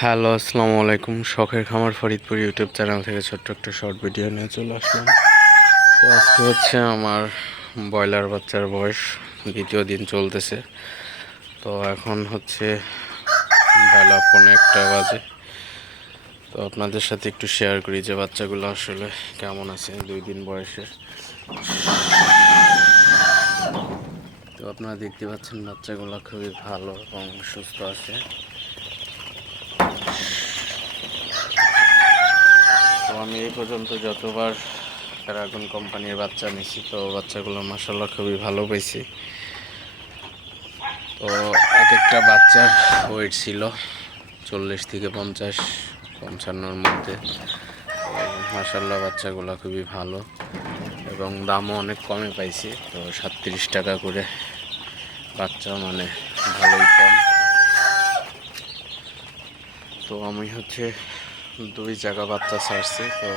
Hello, আসসালামু আলাইকুম। শখের খামার ফরিদপুর ইউটিউব চ্যানেল থেকে ছোট্ট একটা শর্ট ভিডিও নিয়ে চলে আসলাম। তো আজকে হচ্ছে আমার ব্রয়লার বাচ্চার বয়স, দ্বিতীয় দিন চলতেছে। তো এখন হচ্ছে বেলা পৌনে একটা বাজে। তো আপনাদের সাথে একটু শেয়ার করি যে বাচ্চাগুলো আসলে কেমন আছে দুই দিন বয়সে। তো আপনারা দেখতে পাচ্ছেন বাচ্চাগুলো খুবই ভালো এবং সুস্থ আছে। আমি এই পর্যন্ত যতবার প্যারাগন কোম্পানির বাচ্চা নিছি, তো বাচ্চাগুলো মাসাল্লাহ খুবই ভালো পেয়েছি তো এক একটা বাচ্চার ওয়েট ছিল চল্লিশ থেকে পঞ্চাশ, পঞ্চান্নর মধ্যে। মাসাল্লাহ বাচ্চাগুলো খুবই ভালো এবং দামও অনেক কমে পাইছি, তো সাতত্রিশ টাকা করে বাচ্চা মানে ভালোই কম। তো আমি হচ্ছে দুই জায়গা বাচ্চা ছাড়ছি, তো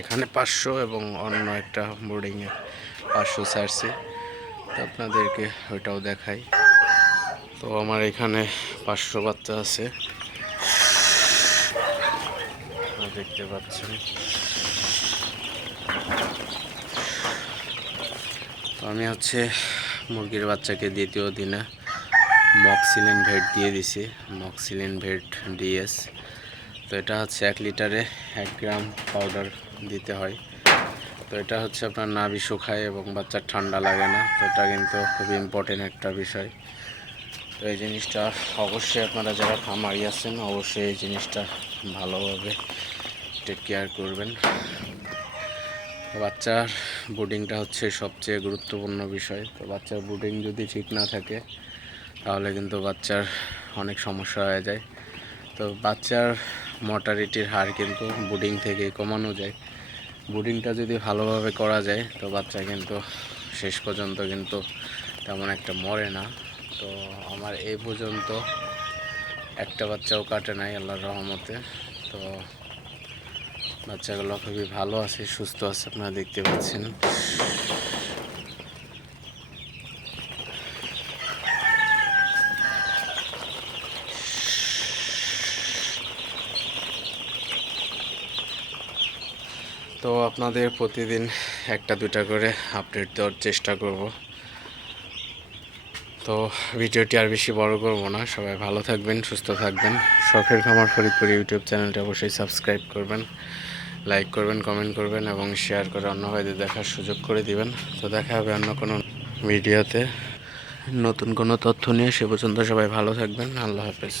এখানে পাঁচশো এবং অন্য একটা বোর্ডিংয়ে পাঁচশো ছাড়ছি। তো আপনাদেরকে ওইটাও দেখাই। তো আমার এখানে পাঁচশো বাচ্চা আছে। দেখতে পাচ্ছেন। তো আমি হচ্ছে মুরগির বাচ্চাকে দ্বিতীয় দিনে মক্সিলিন ভেট দিয়ে দিছি। Moxilin vet DS. তো এটা হচ্ছে এক লিটারে এক গ্রাম পাউডার দিতে হয়। তো এটা হচ্ছে আপনার নাভি শুকায় এবং বাচ্চার ঠান্ডা লাগে না। তো এটা কিন্তু খুবই ইম্পর্টেন্ট একটা বিষয়। তো এই জিনিসটা অবশ্যই আপনারা যারা খামারি আছেন, অবশ্যই এই জিনিসটা ভালোভাবে টেক কেয়ার করবেন। বাচ্চার বুডিংটা হচ্ছে সবচেয়ে গুরুত্বপূর্ণ বিষয়। তো বাচ্চার বুডিং যদি ঠিক না থাকে, তাহলে কিন্তু বাচ্চার অনেক সমস্যা হয়ে যায়। তো বাচ্চার মর্টালিটির হার কিন্তু বুডিং থেকে কমানো যায়। বুডিংটা যদি ভালোভাবে করা যায়, তো বাচ্চা কিন্তু শেষ পর্যন্ত কিন্তু তেমন একটা মরে না। তো আমার এই পর্যন্ত একটা বাচ্চাও কাটে নাই, আল্লাহর রহমতে। তো বাচ্চাগুলো খুবই ভালো আছে, সুস্থ আছে, আপনারা দেখতে পাচ্ছেন। তো আপনাদের প্রতিদিন একটা দুটা করে আপডেট দেওয়ার চেষ্টা করব। তো ভিডিওটি আর বেশি বড় করব না। সবাই ভালো থাকবেন, সুস্থ থাকবেন। শখের খামার ফরিদপুর ইউটিউব চ্যানেলটি অবশ্যই সাবস্ক্রাইব করবেন, লাইক করবেন, কমেন্ট করবেন এবং শেয়ার করে অন্য ভাইদের দেখার সুযোগ করে দিবেন। তো দেখা হবে অন্য কোনো ভিডিওতে। নতুন কোনো তথ্য নিয়ে সে পর্যন্ত সবাই ভালো থাকবেন। আল্লাহ হাফেজ।